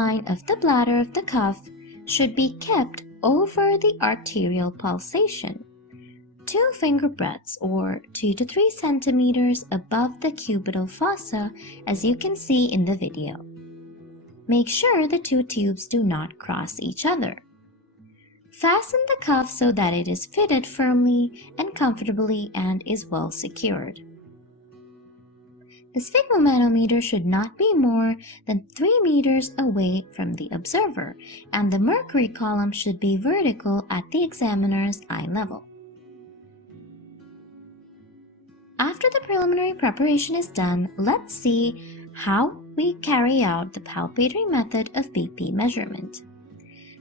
line of the bladder of the cuff should be kept over the arterial pulsation, 2 finger breadths or 2 to 3 centimeters above the cubital fossa, as you can see in the video. Make sure the 2 tubes do not cross each other. Fasten the cuff so that it is fitted firmly and comfortably and is well secured. The sphygmomanometer should not be more than 3 meters away from the observer, and the mercury column should be vertical at the examiner's eye level. After the preliminary preparation is done, let's see how we carry out the palpatory method of BP measurement.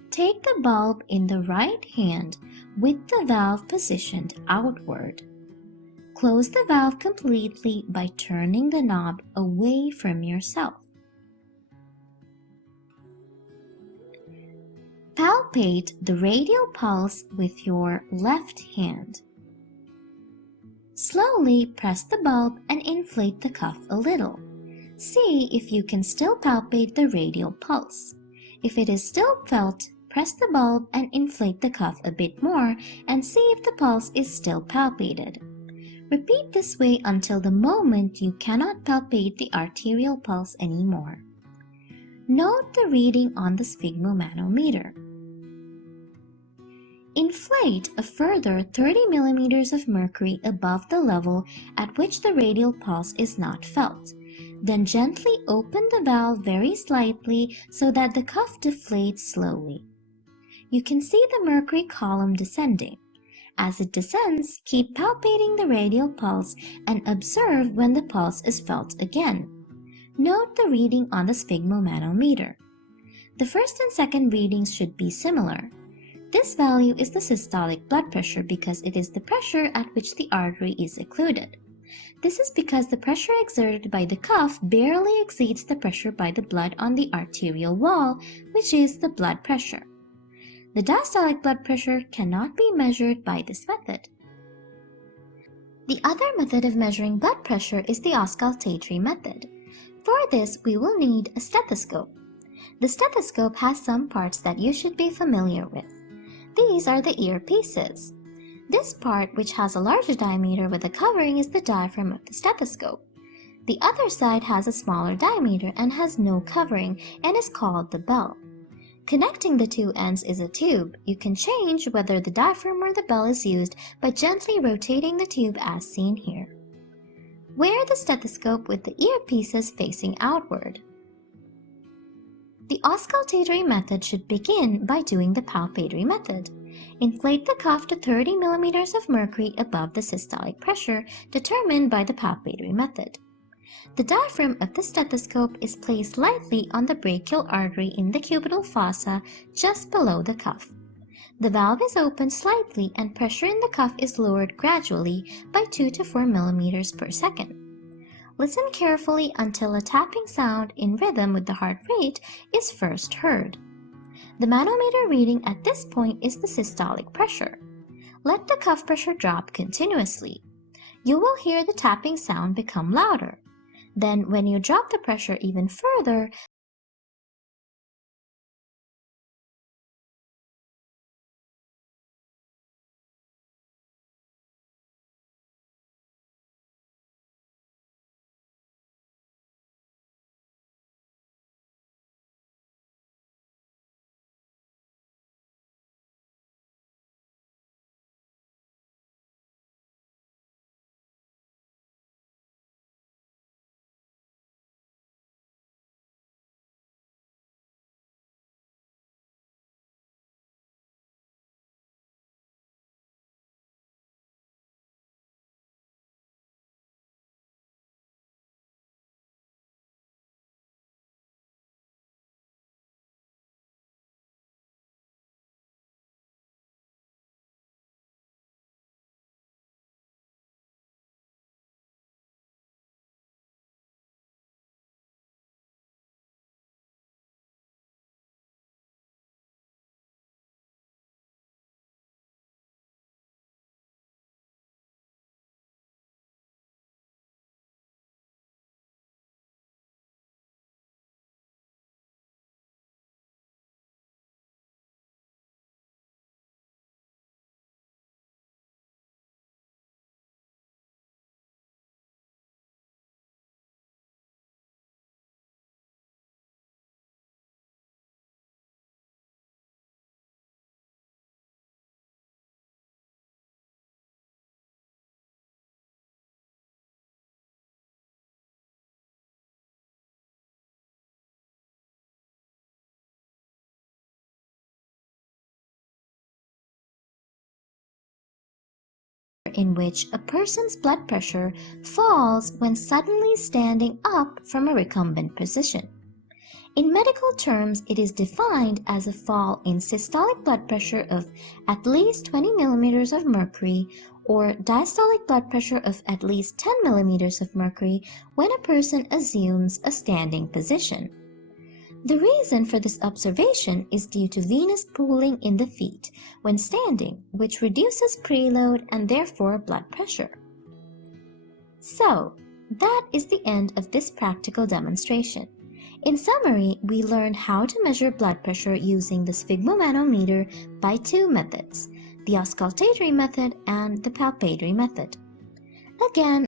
Take the bulb in the right hand with the valve positioned outward. Close the valve completely by turning the knob away from yourself. Palpate the radial pulse with your left hand. Slowly press the bulb and inflate the cuff a little. See if you can still palpate the radial pulse. If it is still felt, press the bulb and inflate the cuff a bit more and see if the pulse is still palpated. Repeat this way until the moment you cannot palpate the arterial pulse anymore. Note the reading on the sphygmomanometer. Inflate a further 30 millimeters of mercury above the level at which the radial pulse is not felt. Then gently open the valve very slightly so that the cuff deflates slowly. You can see the mercury column descending. As it descends, keep palpating the radial pulse and observe when the pulse is felt again. Note the reading on the sphygmomanometer. The first and second readings should be similar. This value is the systolic blood pressure because it is the pressure at which the artery is occluded. This is because the pressure exerted by the cuff barely exceeds the pressure by the blood on the arterial wall, which is the blood pressure. The diastolic blood pressure cannot be measured by this method. The other method of measuring blood pressure is the auscultatory method. For this, we will need a stethoscope. The stethoscope has some parts that you should be familiar with. These are the earpieces. This part, which has a larger diameter with a covering, is the diaphragm of the stethoscope. The other side has a smaller diameter and has no covering and is called the bell. Connecting the two ends is a tube. You can change whether the diaphragm or the bell is used by gently rotating the tube as seen here. Wear the stethoscope with the earpieces facing outward. The auscultatory method should begin by doing the palpatory method. Inflate the cuff to 30 millimeters of mercury above the systolic pressure determined by the palpatory method. The diaphragm of the stethoscope is placed lightly on the brachial artery in the cubital fossa just below the cuff. The valve is opened slightly and pressure in the cuff is lowered gradually by 2 to 4 millimeters per second. Listen carefully until a tapping sound in rhythm with the heart rate is first heard. The manometer reading at this point is the systolic pressure. Let the cuff pressure drop continuously. You will hear the tapping sound become louder. Then, when you drop the pressure even further, in which a person's blood pressure falls when suddenly standing up from a recumbent position. In medical terms, it is defined as a fall in systolic blood pressure of at least 20 millimeters of mercury or diastolic blood pressure of at least 10 millimeters of mercury when a person assumes a standing position. The reason for this observation is due to venous pooling in the feet when standing, which reduces preload and therefore blood pressure. So, that is the end of this practical demonstration. In summary, we learned how to measure blood pressure using the Sphygmomanometer by two methods, the Auscultatory method and the Palpatory method. Again,